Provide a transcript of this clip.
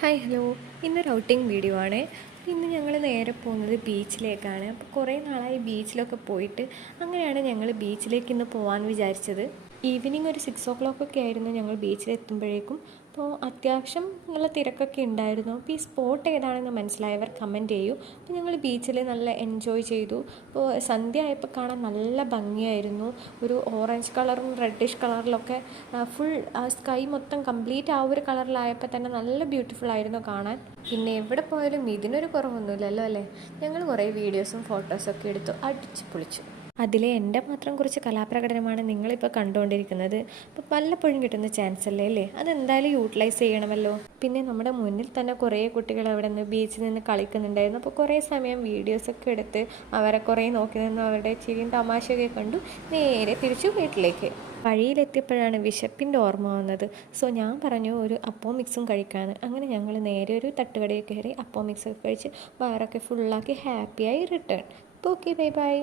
Hi hello, ഇന്നൊരു outing video ആണ്. ഇന്ന് ഞങ്ങൾ നേരെ പോകുന്നത് ബീച്ചിലേക്കാണ്. അപ്പോൾ കുറേ നാളായി ബീച്ചിലൊക്കെ പോയിട്ട്, അങ്ങനെയാണ് ഞങ്ങൾ ബീച്ചിലേക്ക് ഇന്ന് പോകാമെന്ന് വിചാരിച്ചത്. ഈവനിങ് ഒരു 6 o'clock ഒക്കെ ആയിരുന്നു ഞങ്ങൾ ബീച്ചിലെത്തുമ്പോഴേക്കും. അപ്പോൾ അത്യാവശ്യം നല്ല തിരക്കൊക്കെ ഉണ്ടായിരുന്നു. അപ്പോൾ ഈ സ്പോട്ട് ഏതാണെന്ന് മനസ്സിലായവർ കമൻറ്റ് ചെയ്യൂ. അപ്പോൾ ഞങ്ങൾ ബീച്ചിൽ നല്ല എൻജോയ് ചെയ്തു. അപ്പോൾ സന്ധ്യ ആയപ്പോൾ കാണാൻ നല്ല ഭംഗിയായിരുന്നു. ഒരു ഓറഞ്ച് കളറും റെഡിഷ് കളറിലൊക്കെ ഫുൾ സ്കൈ മൊത്തം കംപ്ലീറ്റ് ആ ഒരു കളറിലായപ്പോൾ തന്നെ നല്ല ബ്യൂട്ടിഫുൾ ആയിരുന്നു കാണാൻ. പിന്നെ എവിടെ പോയാലും ഇതിനൊരു കുറവൊന്നുമില്ലല്ലോ അല്ലേ. ഞങ്ങൾ കുറേ വീഡിയോസും ഫോട്ടോസൊക്കെ എടുത്തു അടിച്ചു പൊളിച്ചു. അതിലെ എൻ്റെ മാത്രം കുറച്ച് കലാപ്രകടനമാണ് നിങ്ങളിപ്പോൾ കണ്ടുകൊണ്ടിരിക്കുന്നത്. അപ്പോൾ വല്ലപ്പോഴും കിട്ടുന്ന ചാൻസ് അല്ലേ അതെന്തായാലും യൂട്ടിലൈസ് ചെയ്യണമല്ലോ. പിന്നെ നമ്മുടെ മുന്നിൽ തന്നെ കുറേ കുട്ടികൾ അവിടെ നിന്ന് ബീച്ചിൽ നിന്ന് കളിക്കുന്നുണ്ടായിരുന്നു. അപ്പോൾ കുറേ സമയം വീഡിയോസൊക്കെ എടുത്ത് അവരെ കുറേ നോക്കി നിന്ന് അവരുടെ ചിരിയും തമാശയൊക്കെ കണ്ടു നേരെ തിരിച്ചു വീട്ടിലേക്ക്. വഴിയിലെത്തിയപ്പോഴാണ് വിശപ്പിൻ്റെ ഓർമ്മ വന്നത്. സോ ഞാൻ പറഞ്ഞു ഒരു അപ്പം മിക്സും കഴിക്കാമെന്ന്. അങ്ങനെ ഞങ്ങൾ നേരെ ഒരു തട്ടുകടയിൽ കയറി അപ്പം മിക്സൊക്കെ കഴിച്ച് വയറൊക്കെ ഫുള്ളാക്കി ഹാപ്പിയായി റിട്ടേൺ. അപ്പോൾ ഓക്കെ, ബൈ ബൈ.